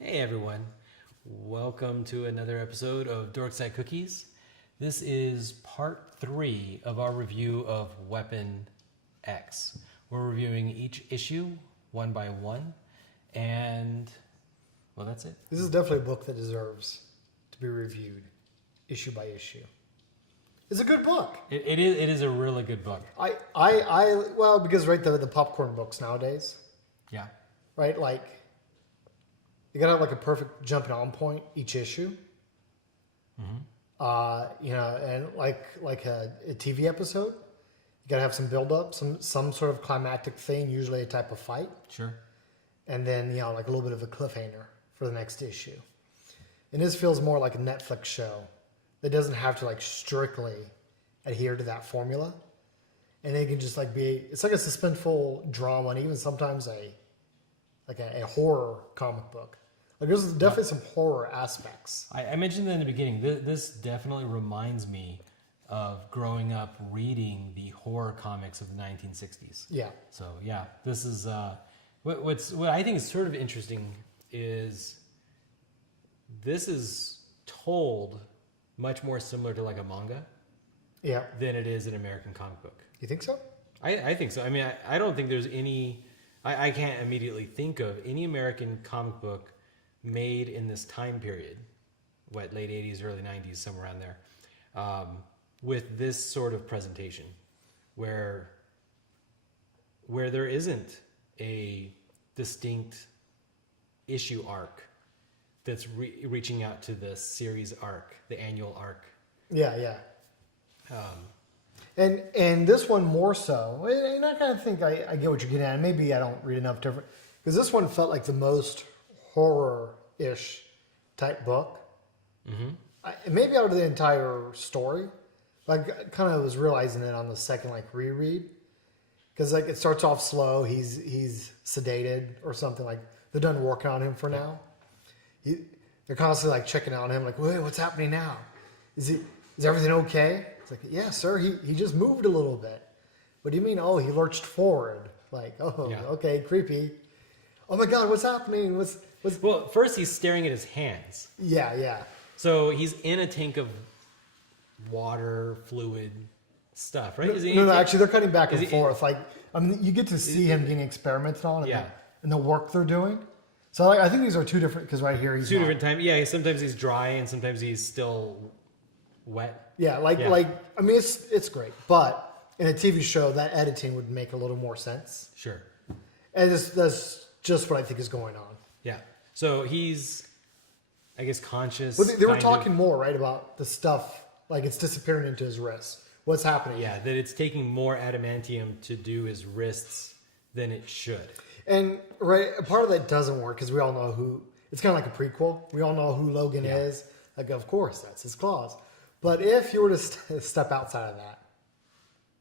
Hey everyone, welcome to another episode of Dorkside Cookies. This is part 3 of our review of Weapon X. We're reviewing each issue one by one, and well, that's it. This is definitely a book that deserves to be reviewed issue by issue. It's a good book. It is a really good book. Well, because the popcorn books nowadays, Yeah. right? Like, you gotta have like a perfect jumping on point each issue. And like a TV episode, you gotta have some build up, some sort of climactic thing, usually a type of fight, Sure. and then like a little bit of a cliffhanger for the next issue. And this feels more like a Netflix show that doesn't have to like strictly adhere to that formula, and it can just like it's like a suspenseful drama, and even sometimes a horror comic book. Like there's definitely some horror aspects. I mentioned that in the beginning. This definitely reminds me of growing up reading the horror comics of the 1960s. Yeah. So yeah, this is what I think is sort of interesting is this is told much more similar to like a manga Yeah. than it is an American comic book. You think so? I think so. I mean, I don't think there's any. I can't immediately think of any American comic book made in this time period, late 80s, early 90s, somewhere around there, with this sort of presentation, where there isn't a distinct issue arc that's reaching out to the series arc, the annual arc. Yeah. And this one more so, and I kind of think I get what you're getting at. And maybe I don't read enough different, because this one felt like the most horror-ish type book. Maybe out of the entire story. Like, kind of was realizing it on the second reread, because like it starts off slow. He's sedated or something. Like they're done working on him for now. They're constantly like checking on him. Like, wait, what's happening now? Is everything okay? It's like, yeah, sir. He just moved a little bit. What do you mean? Oh, he lurched forward. Like, oh, yeah. Okay, creepy. Oh my God, what's happening? Well, first he's staring at his hands. Yeah. So he's in a tank of water, fluid stuff, right? No, actually, they're cutting back and forth. Like, I mean, you get to see him getting experimented on and the work they're doing. So like, I think these are two different, because right here he's different times. Yeah, sometimes he's dry and sometimes he's still wet. Yeah, I mean, it's great. But in a TV show, that editing would make a little more sense. Sure. And that's just what I think is going on. Yeah. So he's, I guess, conscious. Well, they were talking more, right, about the stuff, like it's disappearing into his wrists. What's happening? Yeah, that it's taking more adamantium to do his wrists than it should. And, right, part of that doesn't work because we all know it's kind of like a prequel. We all know who Logan is. Like, of course, that's his claws. But if you were to step outside of that,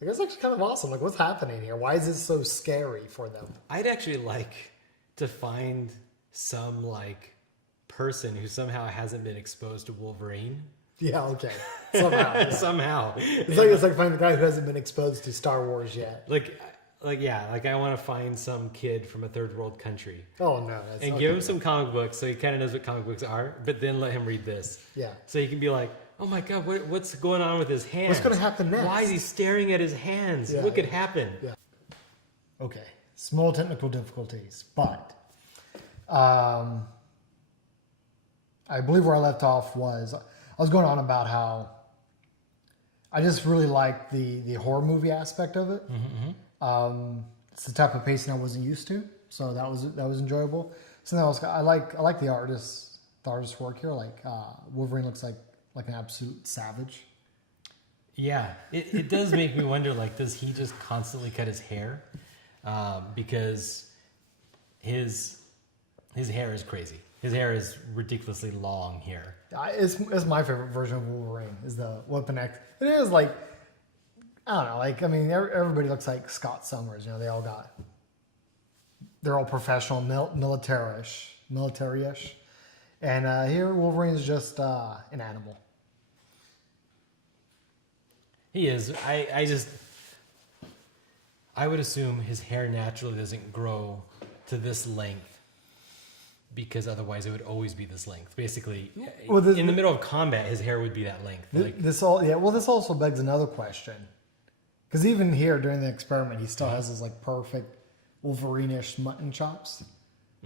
I guess that's kind of awesome. Like, what's happening here? Why is this so scary for them? I'd actually like to find some person who somehow hasn't been exposed to Wolverine. Yeah, okay. Somehow. Yeah. Somehow. It's like finding the guy who hasn't been exposed to Star Wars yet. I want to find some kid from a third world country. Oh no! And give him some comic books so he kind of knows what comic books are, but then let him read this. Yeah. So he can be like, oh my God, what's going on with his hands? What's going to happen next? Why is he staring at his hands? What could happen? Yeah. Okay. Small technical difficulties, but I believe where I left off was I was going on about how I just really like the horror movie aspect of it. It's the type of pacing I wasn't used to, so that was enjoyable. Something else I like the artist's work here. Like Wolverine looks like an absolute savage. Yeah, it does make me wonder. Like, does he just constantly cut his hair? Because his hair is crazy. His hair is ridiculously long here. It's my favorite version of Wolverine is the Weapon X. It is like, I don't know, like, I mean, everybody looks like Scott Summers. You know, they're all professional, military-ish. And here Wolverine's just an animal. He is. I would assume his hair naturally doesn't grow to this length because otherwise it would always be this length. Basically, Well, in the middle of combat, his hair would be that length. This also begs another question, because even here during the experiment, he still has his like perfect Wolverine-ish mutton chops.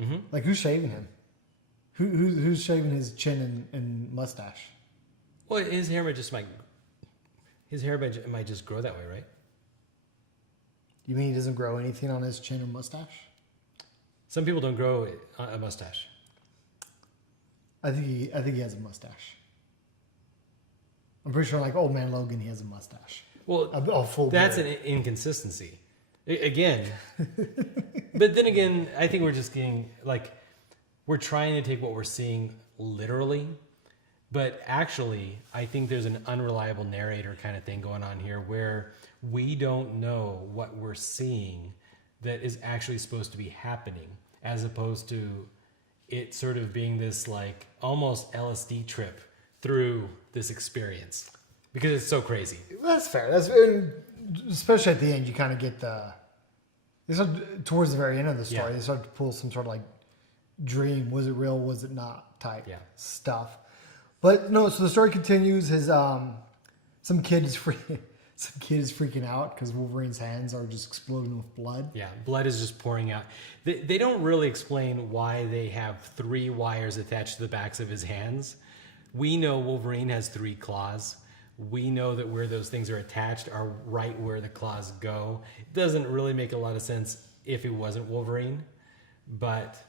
Mm-hmm. Like, who's shaving him? Who's shaving his chin and mustache? Well, his hair might just grow that way, right? You mean he doesn't grow anything on his chin or mustache? Some people don't grow a mustache. I think he has a mustache. I'm pretty sure, like Old Man Logan, he has a mustache. Well, A full that's beard. an inconsistency. Again, but then again, I think we're just getting like we're trying to take what we're seeing literally, but actually, I think there's an unreliable narrator kind of thing going on here where we don't know what we're seeing that is actually supposed to be happening, as opposed to it sort of being this like almost LSD trip through this experience because it's so crazy. That's fair. Especially at the end, you kind of get towards the very end of the story, they start to pull some sort of like dream. Was it real? Was it not? Type stuff. But no. So the story continues. His some kid is freaking out because Wolverine's hands are just exploding with blood. Yeah, blood is just pouring out. They don't really explain why they have 3 wires attached to the backs of his hands. We know Wolverine has 3 claws. We know that where those things are attached are right where the claws go. It doesn't really make a lot of sense if it wasn't Wolverine. But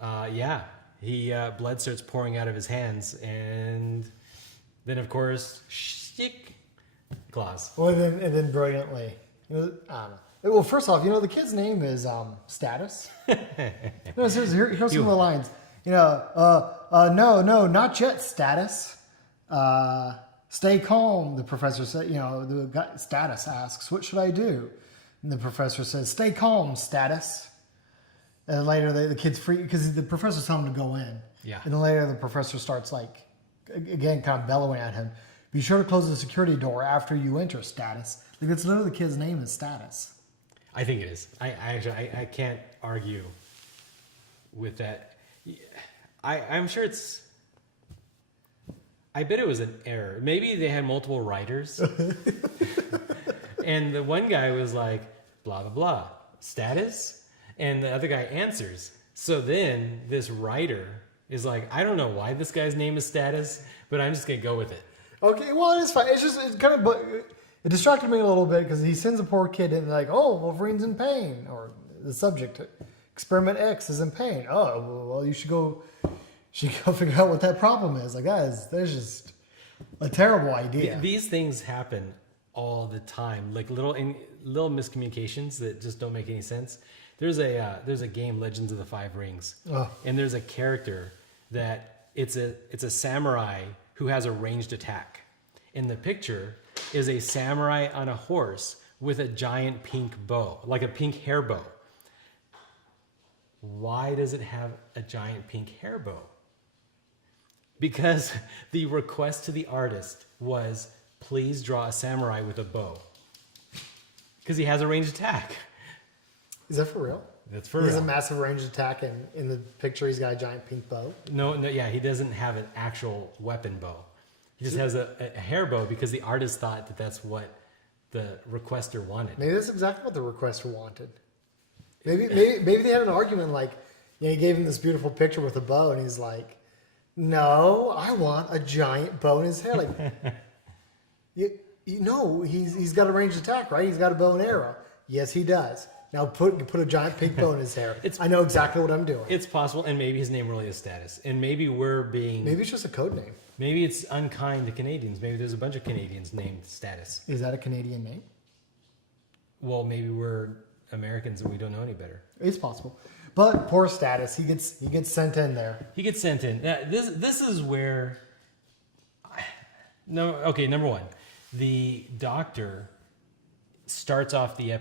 blood starts pouring out of his hands. And then, of course, claws. Well, and then brilliantly, I don't know. Well, first off, the kid's name is Status. Here's some of the lines. No, not yet, Status. Stay calm, the professor said. The guy, Status asks, what should I do? And the professor says, stay calm, Status. And later the kid's free because the professor's telling him to go in. Yeah. And then later the professor starts again, kind of bellowing at him. Be sure to close the security door after you enter, Status. Like, it's literally the kid's name is Status. I think it is. I can't argue with that. I'm sure it's... I bet it was an error. Maybe they had multiple writers. And the one guy was like, blah, blah, blah, Status? And the other guy answers. So then this writer is like, I don't know why this guy's name is Status, but I'm just going to go with it. Okay, well, it's fine. It distracted me a little bit because he sends a poor kid in like, oh, Wolverine's in pain, or the subject, Experiment X is in pain. Oh, well, you should go figure out what that problem is. Like, that's just a terrible idea. These things happen all the time, like little miscommunications that just don't make any sense. There's a game, Legends of the Five Rings, and there's a character that it's a samurai who has a ranged attack. In the picture is a samurai on a horse with a giant pink bow, like a pink hair bow. Why does it have a giant pink hair bow? Because the request to the artist was, please draw a samurai with a bow. Because he has a ranged attack. Is that for real? That's for real. He has real. a massive ranged attack, and in the picture he's got a giant pink bow. No, he doesn't have an actual weapon bow. He just has a hair bow because the artist thought that that's what the requester wanted. Maybe that's exactly what the requester wanted. Maybe they had an argument like, he gave him this beautiful picture with a bow, and he's like, no, I want a giant bow in his hair. Like, he's got a ranged attack, right? He's got a bow and arrow. Yes, he does. Now put a giant pink bow in his hair. I know exactly what I'm doing. It's possible, and maybe his name really is Status, and maybe Maybe it's just a code name. Maybe it's unkind to Canadians. Maybe there's a bunch of Canadians named Status. Is that a Canadian name? Well, maybe we're Americans and we don't know any better. It's possible. But poor Status, he gets sent in there. He gets sent in. This is where... Number one. The doctor starts off the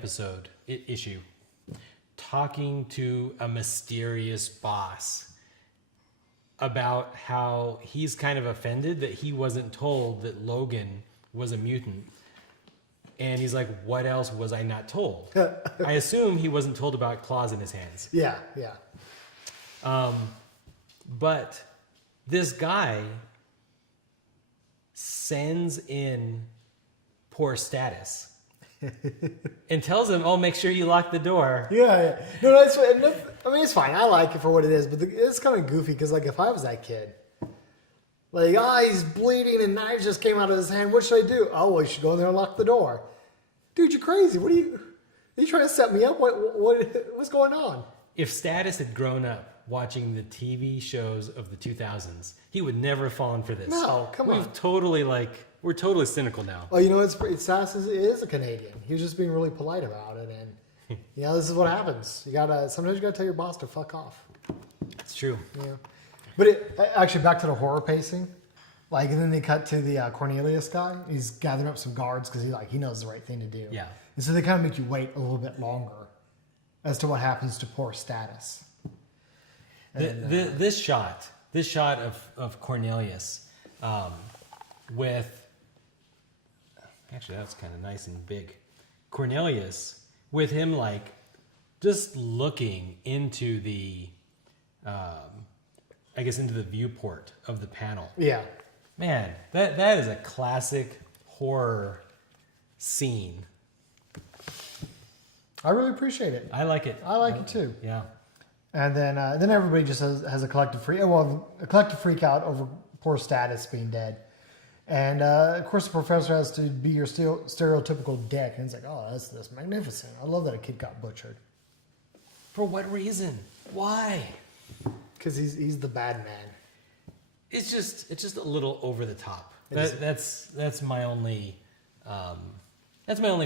issue talking to a mysterious boss about how he's kind of offended that he wasn't told that Logan was a mutant. And he's like, what else was I not told? I assume he wasn't told about claws in his hands. Yeah. But this guy sends in poor status and tells him, "Oh, make sure you lock the door." Yeah. No, that's. I mean, it's fine. I like it for what it is, but it's kind of goofy because, like, if I was that kid, like, he's bleeding and knives just came out of his hand. What should I do? Oh, well, you should go in there and lock the door. Dude, you're crazy. Are you trying to set me up? What's going on? If Status had grown up watching the TV shows of the 2000s, he would never have fallen for this. No, come on. We're totally cynical now. Well, you know, Sass is a Canadian. He was just being really polite about it, and this is what happens. Sometimes you gotta tell your boss to fuck off. It's true. Yeah, but actually, back to the horror pacing. Like, and then they cut to the Cornelius guy. He's gathering up some guards because he knows the right thing to do. Yeah. And so they kind of make you wait a little bit longer as to what happens to poor Status. This shot of Cornelius, with actually that's kind of nice and big. Cornelius with him like just looking into the, into the viewport of the panel. Yeah. Man, that is a classic horror scene. I really appreciate it. I like it. I like it too. Yeah. And then everybody just has a collective freak out over poor Status being dead. And of course the professor has to be your stereotypical dick, and it's like, oh, that's magnificent. I love that a kid got butchered. For what reason? Why? Because he's the bad man. It's just a little over the top. That's my only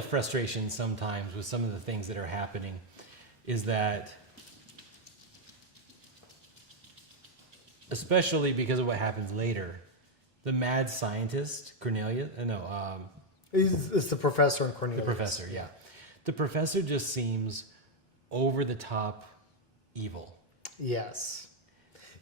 frustration sometimes with some of the things that are happening, is that, especially because of what happens later, the mad scientist Cornelius. It's the professor and Cornelius. The professor, yeah. The professor just seems over the top evil. Yes.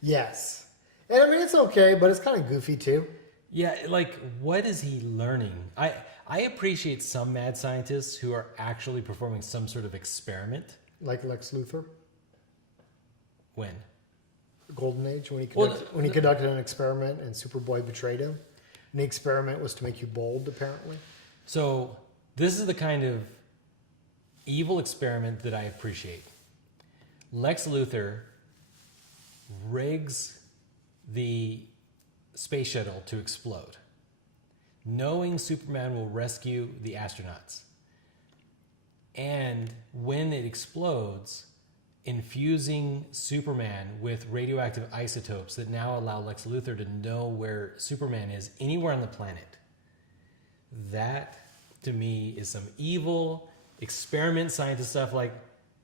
And I mean, it's okay, but it's kind of goofy too. Yeah, like, what is he learning? I appreciate some mad scientists who are actually performing some sort of experiment. Like Lex Luthor. When? The Golden Age, when he conducted an experiment and Superboy betrayed him. And the experiment was to make you bold, apparently. So this is the kind of evil experiment that I appreciate. Lex Luthor rigs the space shuttle to explode, knowing Superman will rescue the astronauts. And when it explodes, infusing Superman with radioactive isotopes that now allow Lex Luthor to know where Superman is anywhere on the planet. That, to me, is some evil experiment scientist stuff. Like,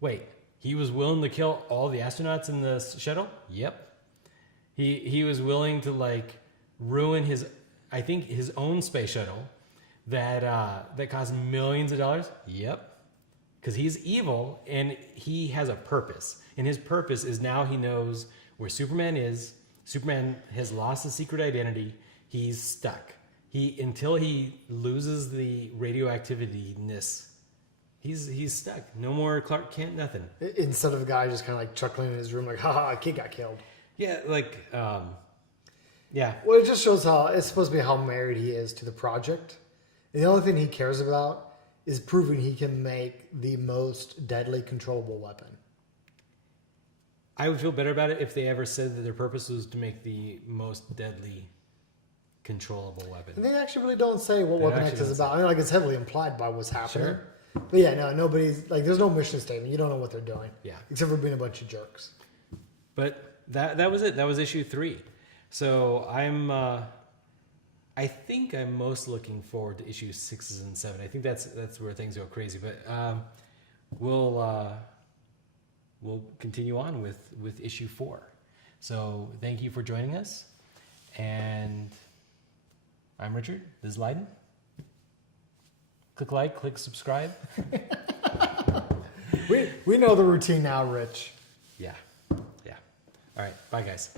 wait, he was willing to kill all the astronauts in the shuttle? Yep. He was willing to, like, ruin his own space shuttle that cost millions of dollars? Yep. Because he's evil and he has a purpose. And his purpose is now he knows where Superman is. Superman has lost his secret identity. He's stuck. Until he loses the radioactivity-ness, he's stuck. No more Clark Kent, nothing. Instead of a guy just kind of like chuckling in his room like, haha, a kid got killed. Yeah, like, yeah. Well, it just shows how it's supposed to be how married he is to the project. And the only thing he cares about is proving he can make the most deadly controllable weapon. I would feel better about it if they ever said that their purpose was to make the most deadly controllable weapon. And they actually really don't say what Weapon X is about. I mean, like, it's heavily implied by what's happening. Sure. But yeah, no, nobody's, like, there's no mission statement. You don't know what they're doing. Yeah. Except for being a bunch of jerks. But that was it. That was issue 3. So I think I'm most looking forward to issues 6 and 7. I think that's where things go crazy. But we'll continue on with issue 4. So thank you for joining us, and I'm Richard. This is Leiden. Click like, click subscribe. We know the routine now, Rich. Yeah. All right. Bye, guys.